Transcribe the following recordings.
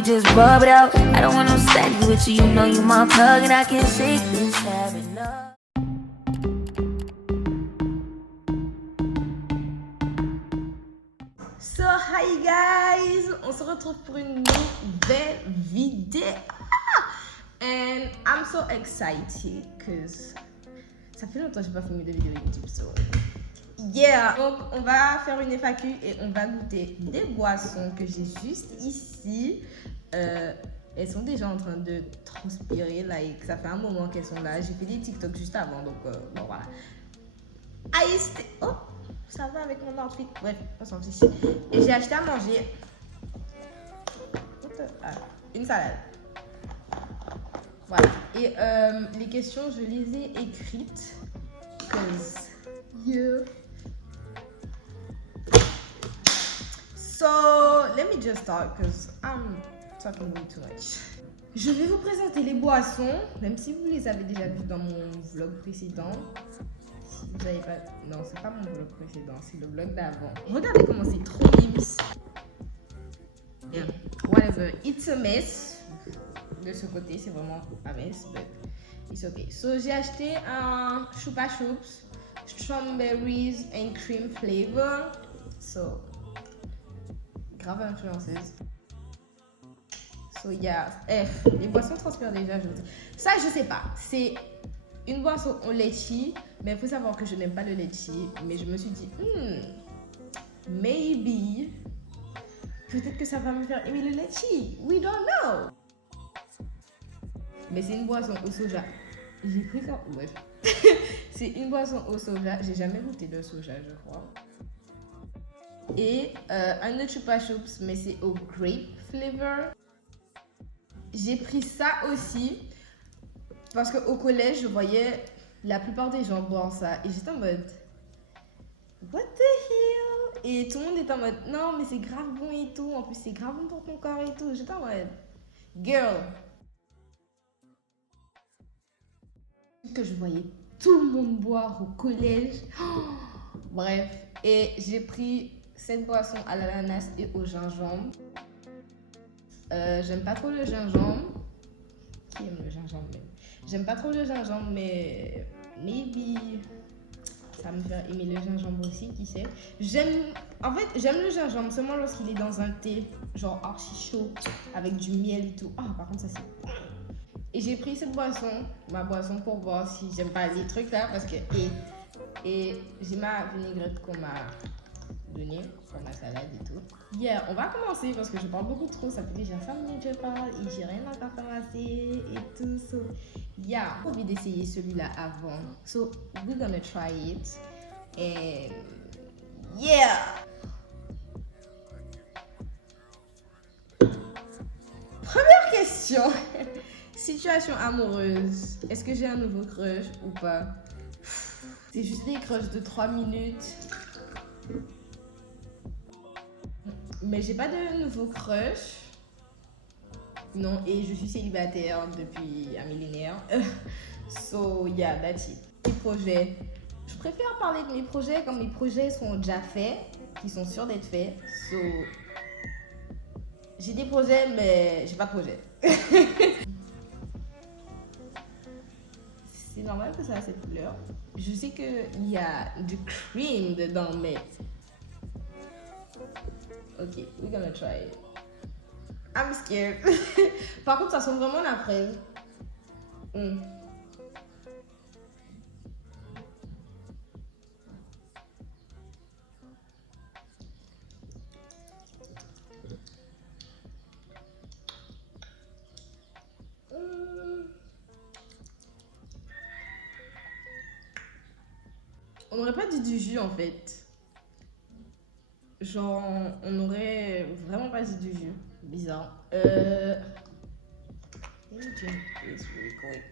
we just rub it out. I don't want no steady with you, you know you my plug, and I can't shake this habit, no. So hi guys, on se retrouve pour une nouvelle vidéo. And I'm so excited because ça fait longtemps que j'ai pas filmé de vidéo YouTube. So yeah, donc on va faire une FAQ et on va goûter des boissons que j'ai juste ici. Elles sont déjà en train de transpirer, like ça fait un moment qu'elles sont là. J'ai fait des TikTok juste avant, donc bon voilà. Iced, oh, ça va avec mon outfit. Bref, on s'en fiche. Et j'ai acheté à manger une salade. Voilà. Et les questions, je les ai écrites. Cause yeah. So let me just start because I'm talking way too much. Je vais vous présenter les boissons, même si vous les avez déjà vues dans mon vlog précédent. Si vous n'avez pas, non, c'est pas mon vlog précédent, c'est le vlog d'avant. Regardez comment c'est trop mimes. Yeah. Whatever, it's a mess. De ce côté, c'est vraiment un mess, but it's okay. So j'ai acheté un Chupa Chups Strawberries and Cream Flavor. So grave influenceuse. So yeah, les boissons transpirent déjà, je vous dis. Ça, je sais pas. C'est une boisson au litchi, mais il faut savoir que je n'aime pas le litchi. Mais je me suis dit, maybe, peut-être que ça va me faire aimer le litchi. We don't know. Mais c'est une boisson au soja. J'ai pris ça. Bref. C'est une boisson au soja. J'ai jamais goûté de soja, je crois. Et un autre Chupa Chups, mais c'est au grape flavor. J'ai pris ça aussi parce qu'au collège, je voyais la plupart des gens boire ça. Et j'étais en mode, what the hell? Et tout le monde était en mode, non, mais c'est grave bon et tout. En plus, c'est grave bon pour ton corps et tout. J'étais en mode, girl. Que je voyais tout le monde boire au collège. Oh, bref. Et j'ai pris cette boisson à l'ananas et au gingembre. J'aime pas trop le gingembre. Qui aime le gingembre même? J'aime pas trop le gingembre, mais maybe ça me fait aimer le gingembre aussi, qui sait. En fait, j'aime le gingembre seulement lorsqu'il est dans un thé, genre archi chaud, avec du miel et tout. Ah, par contre, ça c'est... Et j'ai pris cette boisson, ma boisson, pour voir si j'aime pas les trucs là, parce que... Et j'ai ma vinaigrette qu'on m'a donnée pour ma salade et tout. Yeah, on va commencer parce que je parle beaucoup trop, ça fait déjà 5 minutes que je parle et j'ai rien encore commencé et tout. So, yeah, j'ai envie d'essayer celui-là avant. So, we're gonna try it. And yeah! Première question. Situation amoureuse. Est-ce que j'ai un nouveau crush ou pas? C'est juste des crushs de 3 minutes. Mais j'ai pas de nouveau crush. Non, et je suis célibataire depuis un millénaire. So, yeah, that's it. Mes projets. Je préfère parler de mes projets quand mes projets sont déjà faits, qui sont sûrs d'être faits. So, j'ai des projets, mais j'ai pas de projet. C'est normal que ça a cette couleur. Je sais qu'il y a du cream dedans, mais... Ok, we're gonna try it. I'm scared. Par contre, ça sent vraiment la fraise. On n'aurait pas dit du jus en fait. Genre, on n'aurait vraiment pas dit du jus. Bizarre. Let me drink this really quick.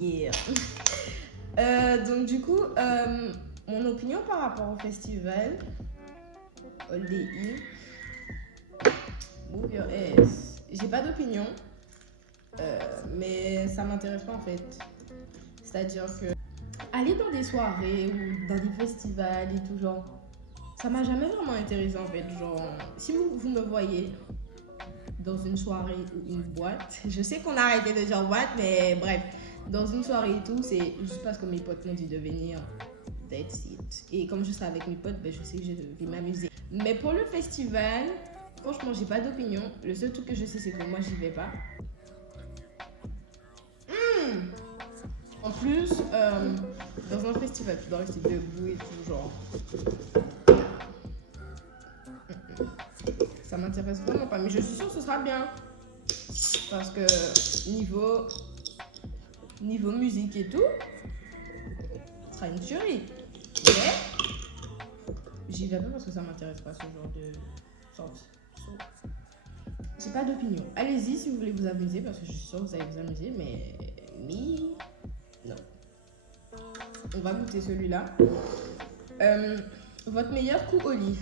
Yeah. Donc du coup, mon opinion par rapport au festival OLDI, Move Your Ass. J'ai pas d'opinion, mais ça m'intéresse pas en fait. C'est-à-dire que aller dans des soirées ou dans des festivals et tout genre, ça m'a jamais vraiment intéressé en fait. Genre, si vous me voyez dans une soirée ou une boîte, je sais qu'on a arrêté de dire boîte, mais bref, dans une soirée et tout, c'est juste parce que mes potes m'ont dit de venir. That's it. Et comme je serai avec mes potes, ben, je sais que je vais m'amuser. Mais pour le festival, franchement, j'ai pas d'opinion. Le seul truc que je sais, c'est que moi, j'y vais pas. En plus, dans un festival, tu dois rester debout et tout, genre. Ça m'intéresse vraiment pas, mais je suis sûre que ce sera bien. Parce que niveau musique et tout, ce sera une tuerie. Mais j'y vais pas parce que ça m'intéresse pas ce genre de sortie. J'ai pas d'opinion. Allez-y si vous voulez vous amuser parce que je suis sûre que vous allez vous amuser, mais non. On va goûter celui-là. Votre meilleur coup au lit.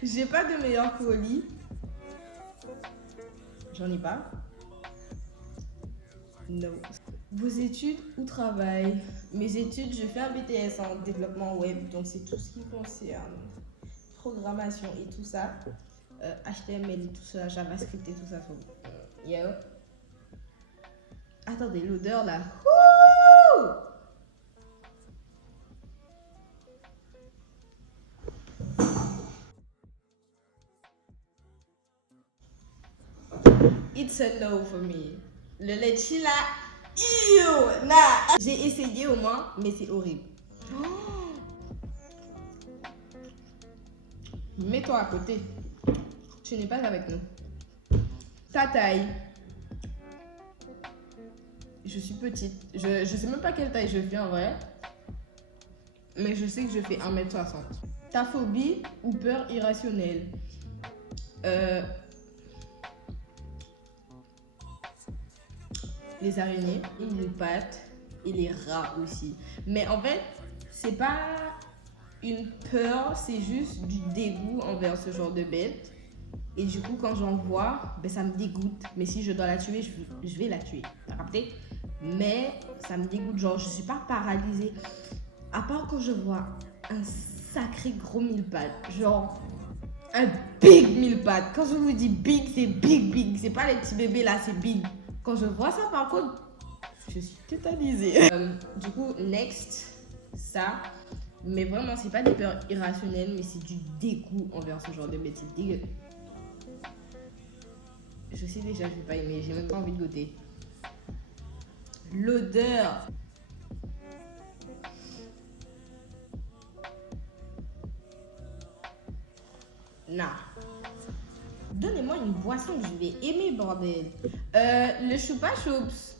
J'ai pas de meilleur coup au lit. J'en ai pas. Non. Vos études ou travail? Mes études, je fais un BTS en développement web, donc c'est tout ce qui concerne programmation et tout ça. HTML et tout ça, JavaScript et tout ça. Yo. Attendez, l'odeur là. Wouh! It's a no for me. Le litchi là, nah. J'ai essayé au moins, mais c'est horrible. Oh. Mets-toi à côté. Tu n'es pas avec nous. Ta taille. Je suis petite. Je sais même pas quelle taille je fais en vrai. Mais je sais que je fais 1m60. Ta phobie ou peur irrationnelle? Les araignées, les pattes et les rats aussi. Mais en fait, c'est pas une peur, c'est juste du dégoût envers ce genre de bête. Et du coup, quand j'en vois, ben, ça me dégoûte. Mais si je dois la tuer, je vais la tuer. T'as capté? Mais ça me dégoûte. Genre, je suis pas paralysée. À part quand je vois un sacré gros mille pattes. Genre, un big mille pattes. Quand je vous dis big, c'est big, big. C'est pas les petits bébés là, c'est big. Quand je vois ça, par contre, je suis tétanisée. Du coup, next, ça. Mais vraiment, c'est pas des peurs irrationnelles, mais c'est du dégoût envers ce genre de bêtises. Dégueu. Je sais déjà, je vais pas aimer. J'ai même pas envie de goûter. L'odeur. Nah. Donnez-moi une boisson que je vais aimer, bordel. Le choupa choups.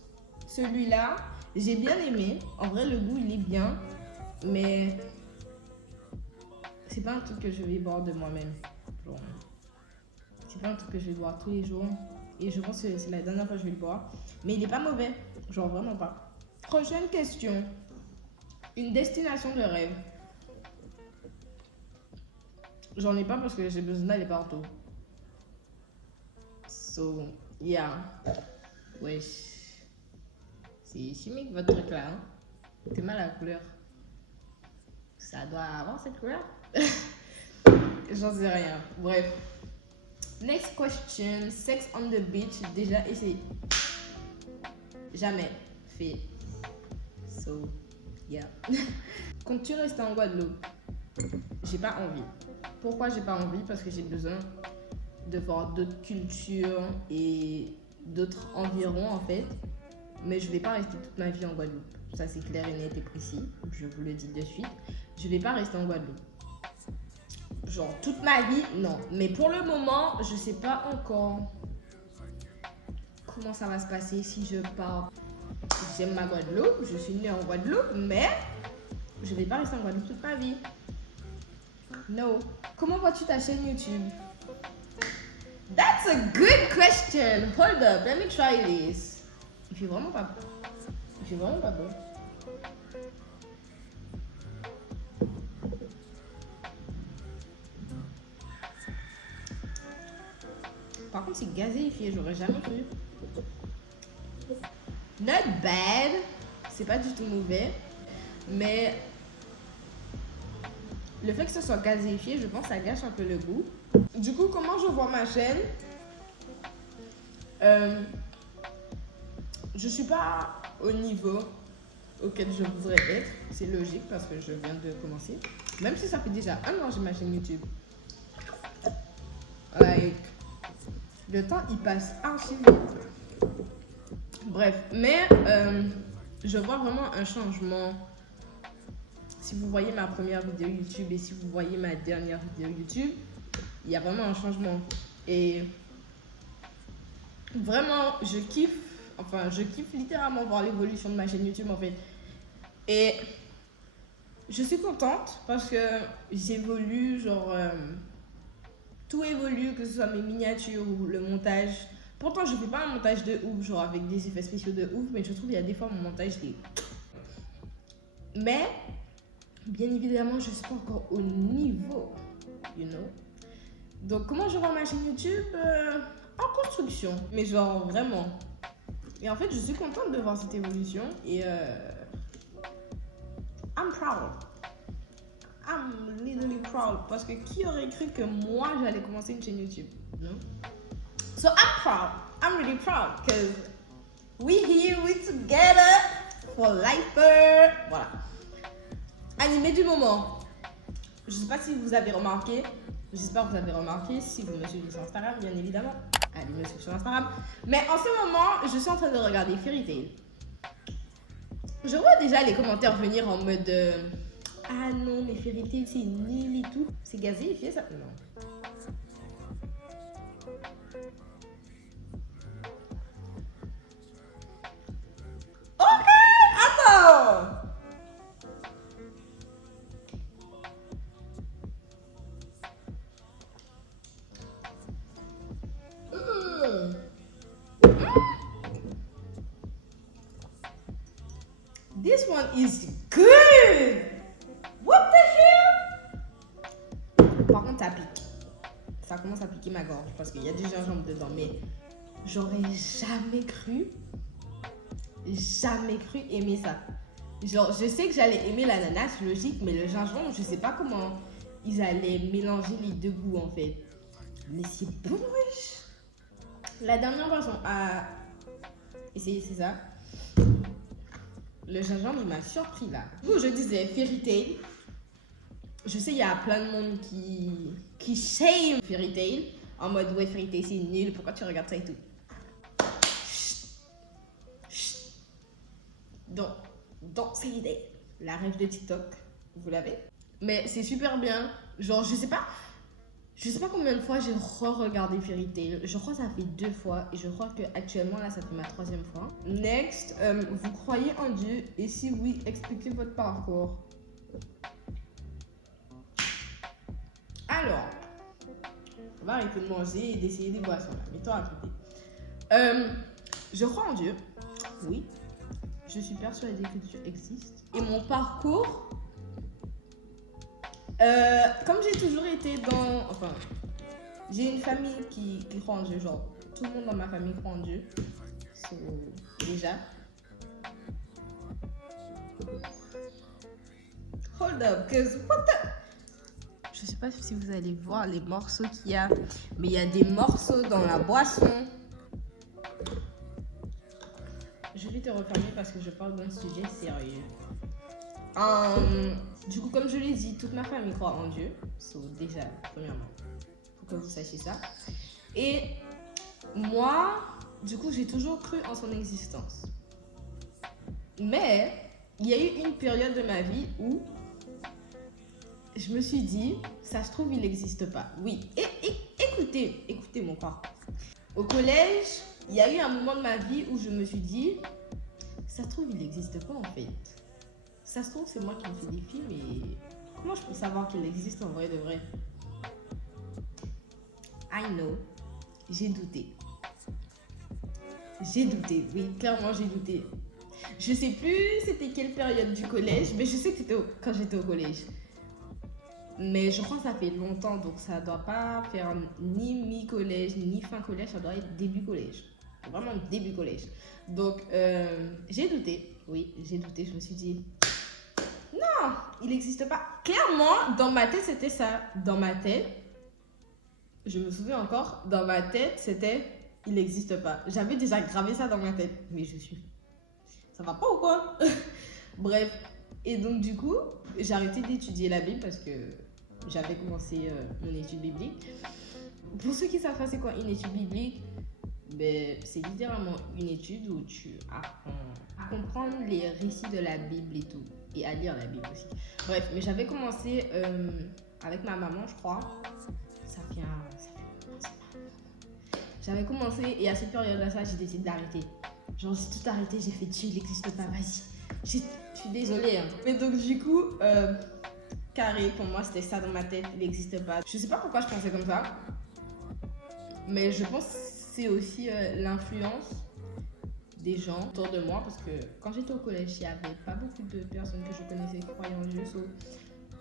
Celui-là, j'ai bien aimé. En vrai, le goût, il est bien. Mais c'est pas un truc que je vais boire de moi-même. C'est pas un truc que je vais boire tous les jours. Et je pense que c'est la dernière fois que je vais le boire. Mais il est pas mauvais. Genre, vraiment pas. Prochaine question. Une destination de rêve. J'en ai pas parce que j'ai besoin d'aller partout. So, yeah. Wesh. C'est chimique votre truc là. Hein? T'es mal à la couleur. Ça doit avoir cette couleur? J'en sais rien. Bref. Next question. Sex on the beach. Déjà essayé. Jamais fait. So, yeah. Comptes-tu rester en Guadeloupe? J'ai pas envie. Pourquoi j'ai pas envie? Parce que j'ai besoin de voir d'autres cultures et d'autres environs en fait. Mais je vais pas rester toute ma vie en Guadeloupe. Ça c'est clair et net et précis. Je vous le dis de suite. Je vais pas rester en Guadeloupe. Genre toute ma vie, non. Mais pour le moment, je sais pas encore comment ça va se passer si je pars. J'aime ma Guadeloupe, je suis née en Guadeloupe, mais je vais pas rester en Guadeloupe toute ma vie. No. Comment vois-tu ta chaîne YouTube? That's a good question. Hold up, let me try this. Il fait vraiment pas bon. Il fait vraiment pas bon. Par contre, c'est gazéifié, j'aurais jamais cru. Not bad. C'est pas du tout mauvais. Mais le fait que ce soit gazéifié, je pense que ça gâche un peu le goût. Du coup, comment je vois ma chaîne? Je suis pas au niveau auquel je voudrais être. C'est logique parce que je viens de commencer. Même si ça fait déjà 1 an que j'ai ma chaîne YouTube. Like, le temps il passe archi vite. Bref, mais je vois vraiment un changement. Si vous voyez ma première vidéo YouTube et si vous voyez ma dernière vidéo YouTube, il y a vraiment un changement. Et vraiment, je kiffe littéralement voir l'évolution de ma chaîne YouTube en fait. Et je suis contente parce que j'évolue, genre tout évolue, que ce soit mes miniatures ou le montage. Pourtant, je fais pas un montage de ouf, genre avec des effets spéciaux de ouf, mais je trouve qu'il y a des fois mon montage est... Mais, bien évidemment, je suis pas encore au niveau, you know. Donc, comment je vois ma chaîne YouTube? En construction, mais genre vraiment. Et en fait, je suis contente de voir cette évolution et I'm proud. I'm literally proud. Parce que qui aurait cru que moi, j'allais commencer une chaîne YouTube? No? So I'm proud. I'm really proud. Because we here, we together for life. Voilà. Animé du moment. Je sais pas si vous avez remarqué. J'espère que vous avez remarqué. Si vous me suivez sur Instagram, bien évidemment. Allez me suivre sur Instagram. Mais en ce moment, je suis en train de regarder Fairy Tail. Je vois déjà les commentaires venir en mode ah non, mais Fairy Tail c'est nul et tout. C'est gazéifié ça? Non. Ok, attends. This one is good. What the hell? Par contre, ça pique. Ça commence à piquer ma gorge parce qu'il y a du gingembre dedans. Mais j'aurais jamais cru aimer ça. Genre, je sais que j'allais aimer l'ananas, logique, mais le gingembre, je sais pas comment ils allaient mélanger les deux goûts en fait. Mais c'est bon, wesh. La dernière façon à essayer, c'est ça. Le gingembre, il m'a surpris là. Du coup, je disais Fairy Tail. Je sais, il y a plein de monde qui shame Fairy Tail. En mode, ouais, Fairy Tail, c'est nul. Pourquoi tu regardes ça et tout? Chut. Donc, Fairy Tail. La rêve de TikTok, vous l'avez. Mais c'est super bien. Genre, je sais pas combien de fois j'ai re-regardé Fairy Tail. Je crois que ça fait 2 fois. Et je crois qu'actuellement, là, ça fait ma 3e fois. Next, vous croyez en Dieu? Et si oui, expliquez votre parcours. Alors, on va arrêter de manger et d'essayer des boissons. Là. Mets-toi à côté. Je crois en Dieu. Oui. Je suis persuadée que Dieu existe. Et mon parcours... comme j'ai toujours été dans... Enfin, j'ai une famille qui croit en Dieu. Genre, tout le monde dans ma famille croit en Dieu. So, déjà. Hold up, cause what the... Je sais pas si vous allez voir les morceaux qu'il y a. Mais il y a des morceaux dans la boisson. Je vais te refermer parce que je parle d'un sujet sérieux. Du coup, comme je l'ai dit, toute ma famille croit en Dieu. So, déjà, premièrement, faut que vous sachiez ça. Et moi, du coup, j'ai toujours cru en son existence. Mais il y a eu une période de ma vie où je me suis dit, ça se trouve, il n'existe pas. Oui, écoutez mon parcours. Au collège, il y a eu un moment de ma vie où je me suis dit, ça se trouve, il n'existe pas en fait. Ça se trouve, c'est moi qui me fais des films et comment je peux savoir qu'il existe en vrai de vrai? I know. J'ai douté. Oui, clairement j'ai douté. Je sais plus c'était quelle période du collège, mais je sais que c'était quand j'étais au collège. Mais je crois que ça fait longtemps, donc ça doit pas faire ni mi-collège, ni fin collège, ça doit être début collège. Vraiment début collège. Donc, j'ai douté. Oui, j'ai douté. Je me suis dit, Non, il n'existe pas. Clairement, dans ma tête, c'était ça. Dans ma tête, je me souviens encore, dans ma tête, c'était il n'existe pas. J'avais déjà gravé ça dans ma tête. Mais je suis... Ça va pas ou quoi? Bref. Et donc, du coup, j'ai arrêté d'étudier la Bible parce que j'avais commencé mon étude biblique. Pour ceux qui savent pas c'est quoi une étude biblique, ben, c'est littéralement une étude où tu apprends à comprendre les récits de la Bible et tout. Et à lire la Bible aussi. Bref, mais j'avais commencé avec ma maman, je crois. Ça fait J'avais commencé et à cette période-là, j'ai décidé d'arrêter. Genre, j'ai tout arrêté, j'ai fait Dieu, il n'existe pas, vas-y. Je suis désolée. Hein. Mais donc, du coup, carré, pour moi, c'était ça dans ma tête, il n'existe pas. Je sais pas pourquoi je pensais comme ça. Mais je pense que c'est aussi l'influence des gens autour de moi. Parce que quand j'étais au collège, il n'y avait pas beaucoup de personnes que je connaissais croyant en Dieu. So,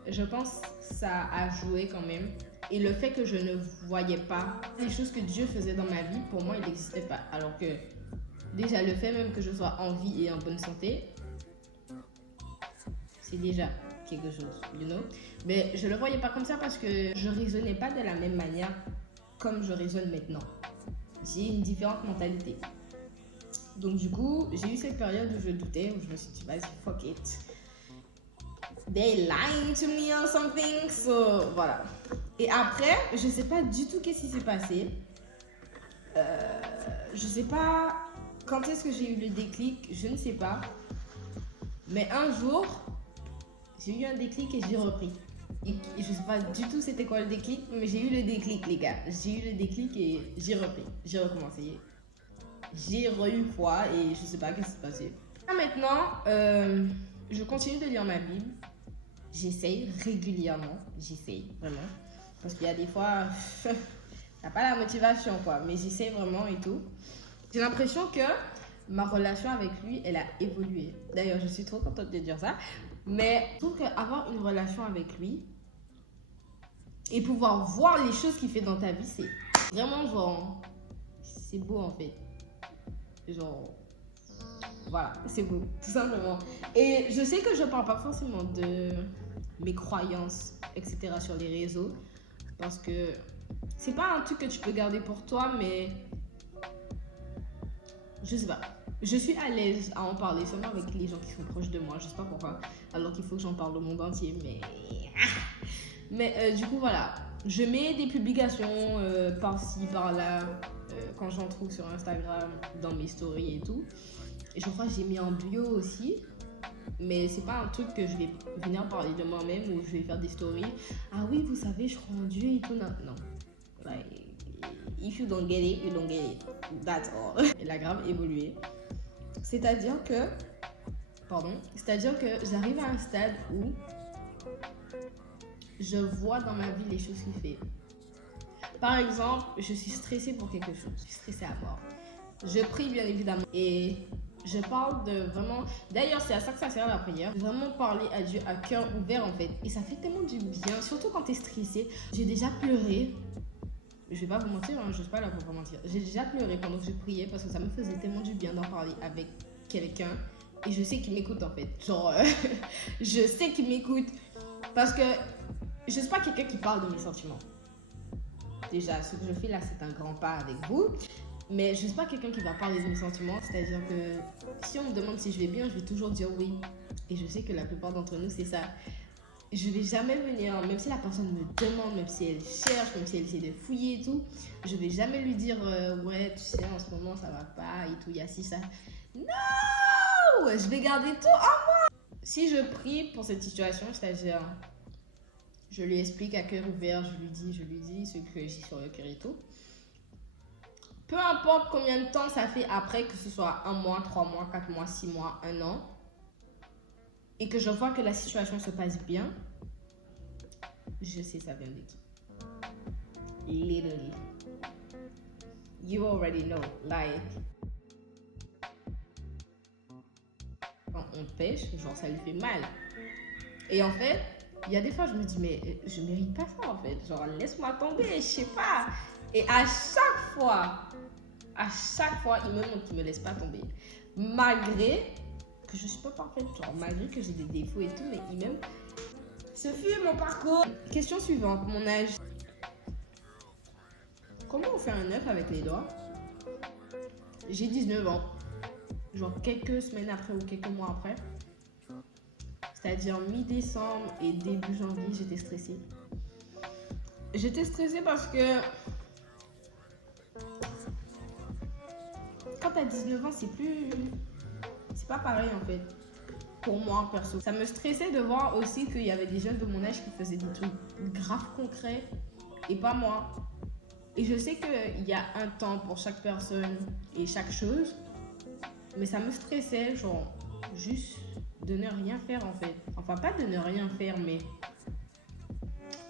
je pense que ça a joué quand même. Et le fait que je ne voyais pas les choses que Dieu faisait dans ma vie, pour moi, il n'existait pas. Alors que déjà, le fait même que je sois en vie et en bonne santé, c'est déjà quelque chose, you know. Mais je ne le voyais pas comme ça parce que je ne raisonnais pas de la même manière comme je raisonne maintenant. J'ai une différente mentalité. Donc du coup, j'ai eu cette période où je doutais, où je me suis dit, vas-y, fuck it. They lying to me or something, so voilà. Et après, je sais pas du tout qu'est-ce qui s'est passé. Je sais pas quand est-ce que j'ai eu le déclic, je ne sais pas. Mais un jour, j'ai eu un déclic et j'ai repris. Et je sais pas du tout c'était quoi le déclic, mais j'ai eu le déclic, les gars. J'ai eu le déclic et j'ai repris. J'ai recommencé. J'ai eu foi et je sais pas qu'est-ce qui s'est passé. Là, maintenant, je continue de lire ma Bible. J'essaye régulièrement. J'essaye vraiment. Parce qu'il y a des fois, t'as pas la motivation quoi. Mais j'essaye vraiment et tout. J'ai l'impression que ma relation avec lui, elle a évolué. D'ailleurs, je suis trop contente de dire ça. Mais je trouve qu'avoir une relation avec lui et pouvoir voir les choses qu'il fait dans ta vie, c'est vraiment genre... C'est beau en fait. Genre... Voilà, c'est beau, tout simplement. Et je sais que je parle pas forcément de mes croyances, etc. sur les réseaux. Parce que c'est pas un truc que tu peux garder pour toi, mais... Je sais pas. Je suis à l'aise à en parler seulement avec les gens qui sont proches de moi. Je sais pas pourquoi. Alors qu'il faut que j'en parle au monde entier. Mais du coup, voilà. Je mets des publications par-ci, par-là. Quand j'en trouve sur Instagram, dans mes stories et tout. Et je crois que j'ai mis en bio aussi. Mais c'est pas un truc que je vais venir parler de moi-même ou je vais faire des stories. Ah oui, vous savez, je crois en Dieu et tout. Non. Like, if you don't get it, you don't get it. That's all. Elle a grave évolué. C'est-à-dire que j'arrive à un stade où je vois dans ma vie les choses qu'il fait. Par exemple, je suis stressée pour quelque chose. Je suis stressée à mort. Je prie bien évidemment et je parle de vraiment... D'ailleurs, c'est à ça que ça sert la prière. De vraiment parler à Dieu à cœur ouvert en fait. Et ça fait tellement du bien, surtout quand t'es stressé. J'ai déjà pleuré. Je vais pas vous mentir, hein, je suis pas là pour vous mentir. J'ai déjà pleuré pendant que je priais parce que ça me faisait tellement du bien d'en parler avec quelqu'un. Et je sais qu'il m'écoute en fait. Genre, je sais qu'il m'écoute. Parce que je suis pas quelqu'un qui parle de mes sentiments. Déjà, ce que je fais là, c'est un grand pas avec vous. Mais je suis pas quelqu'un qui va parler de mes sentiments. C'est-à-dire que si on me demande si je vais bien, je vais toujours dire oui. Et je sais que la plupart d'entre nous, c'est ça. Je vais jamais venir, même si la personne me demande, même si elle cherche, même si elle essaie de fouiller et tout, je vais jamais lui dire ouais, tu sais, en ce moment ça va pas et tout, il y a ci, ça. Non! Je vais garder tout en moi! Si je prie pour cette situation, c'est-à-dire, je lui explique à cœur ouvert, je lui dis ce que j'ai sur le cœur et tout. Peu importe combien de temps ça fait après, que ce soit 1 mois, 3 mois, 4 mois, 6 mois, 1 an, et que je vois que la situation se passe bien, je sais ça vient de qui. Literally. You already know. Like, quand on pêche, genre ça lui fait mal. Et en fait, il y a des fois je me dis mais je mérite pas ça en fait. Genre laisse-moi tomber, je sais pas. Et à chaque fois, il me montre qu'il me laisse pas tomber. Malgré que je suis pas parfaite, genre malgré que j'ai des défauts et tout, mais il m'aime. Ce fut mon parcours. Question suivante, mon âge. Comment on fait un œuf avec les doigts? J'ai 19 ans. Genre quelques semaines après ou quelques mois après. C'est-à-dire mi-décembre et début janvier, j'étais stressée. J'étais stressée parce que quand t'as 19 ans, c'est pas pareil en fait. Pour moi, perso. Ça me stressait de voir aussi qu'il y avait des jeunes de mon âge qui faisaient des trucs grave concrets et pas moi. Et je sais qu'il y a un temps pour chaque personne et chaque chose. Mais ça me stressait, genre, juste de ne rien faire en fait. Enfin, pas de ne rien faire, mais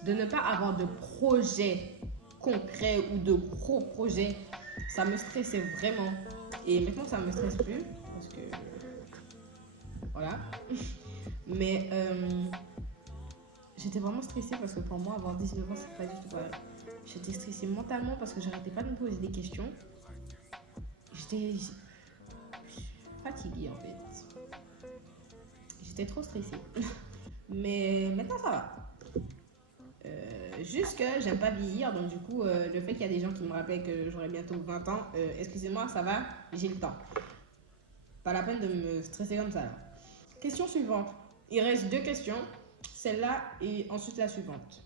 de ne pas avoir de projet concret ou de gros projets. Ça me stressait vraiment. Et maintenant, ça me stresse plus. Parce que... Voilà. Mais j'étais vraiment stressée parce que pour moi, avoir 19 ans, c'est pas du tout pareil. J'étais stressée mentalement parce que j'arrêtais pas de me poser des questions. J'étais fatiguée en fait. J'étais trop stressée. Mais maintenant ça va. Juste que j'aime pas vieillir, donc du coup, le fait qu'il y a des gens qui me rappellent que j'aurai bientôt 20 ans, excusez-moi, ça va, j'ai le temps. Pas la peine de me stresser comme ça. Là. Question suivante. Il reste 2 questions. Celle-là et ensuite la suivante.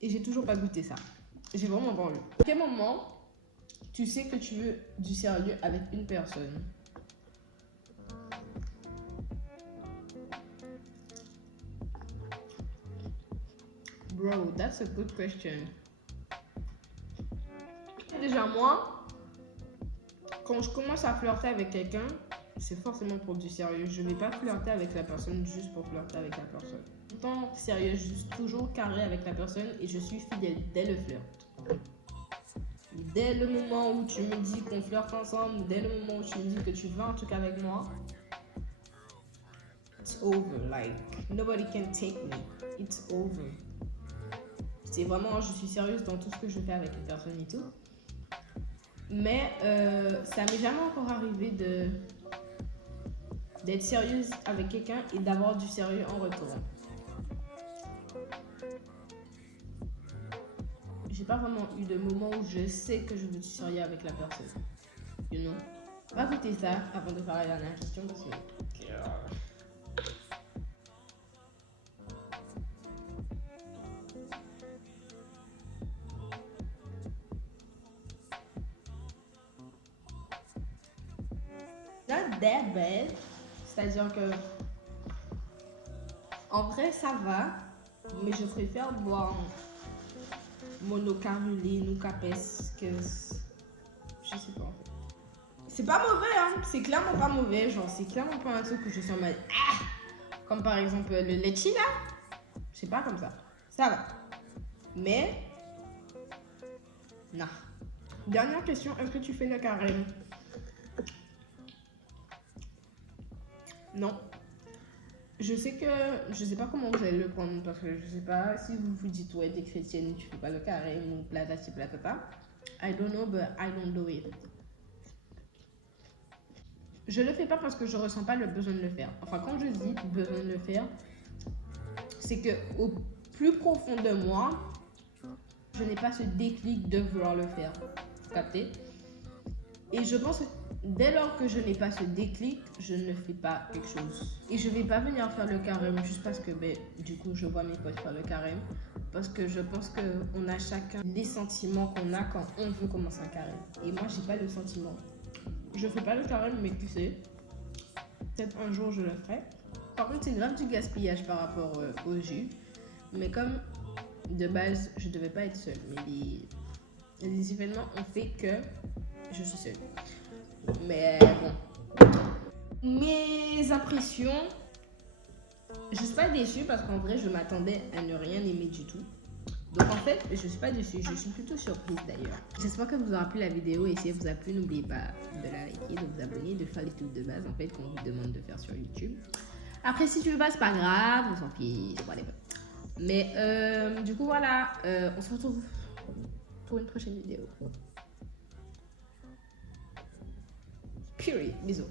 Et j'ai toujours pas goûté ça. J'ai vraiment pas envie. À quel moment tu sais que tu veux du sérieux avec une personne? Bro, that's a good question. Déjà moi, quand je commence à flirter avec quelqu'un, c'est forcément pour du sérieux. Je vais pas flirter avec la personne juste pour flirter avec la personne. Pourtant, sérieux, je suis toujours carré avec la personne et je suis fidèle dès le flirt. Dès le moment où tu me dis qu'on flirte ensemble, dès le moment où tu me dis que tu veux un truc avec moi, it's over. Like, nobody can take me. It's over. C'est vraiment, je suis sérieuse dans tout ce que je fais avec une personne et tout. Mais ça m'est jamais encore arrivé d'être sérieuse avec quelqu'un et d'avoir du sérieux en retour. J'ai pas vraiment eu de moment où je sais que je veux du sérieux avec la personne. You know? On va goûter ça avant de faire la dernière question parce que... Not that bad. C'est-à-dire que... En vrai, ça va. Mais je préfère boire monocaruline ou capes que... Je sais pas en fait. C'est pas mauvais, hein. C'est clairement pas mauvais. Genre, c'est clairement pas un truc que je suis en mode... Ah! Comme par exemple le litchi là. C'est pas comme ça. Ça va. Mais... Non. Dernière question. Est-ce que tu fais le carême? Non. Je sais pas comment vous allez le prendre parce que je sais pas si vous vous dites ouais t'es chrétienne tu fais pas le carême ou platati platata. I don't know but I don't do it. Je le fais pas parce que je ressens pas le besoin de le faire. Enfin quand je dis besoin de le faire, c'est que au plus profond de moi, je n'ai pas ce déclic de vouloir le faire. Vous captez? Et je pense que dès lors que je n'ai pas ce déclic, je ne fais pas quelque chose. Et je vais pas venir faire le carême juste parce que du coup je vois mes potes faire le carême. Parce que je pense qu'on a chacun les sentiments qu'on a quand on veut commencer un carême. Et moi j'ai pas de sentiments. Je fais pas le carême mais tu sais, peut-être un jour je le ferai. Par contre c'est grave du gaspillage par rapport au jus. Mais comme de base je devais pas être seule. Mais les événements ont fait que je suis seule. Mais bon. Mes impressions, je suis pas déçue parce qu'en vrai je m'attendais à ne rien aimer du tout. Donc en fait je suis pas déçue, je suis plutôt surprise d'ailleurs. J'espère que vous aurez plu la vidéo et si elle vous a plu n'oubliez pas de la liker, de vous abonner, de faire les trucs de base en fait qu'on vous demande de faire sur YouTube. Après si tu veux pas c'est pas grave, on s'en fiche, whatever. Mais du coup voilà, on se retrouve pour une prochaine vidéo. Period. Bisous.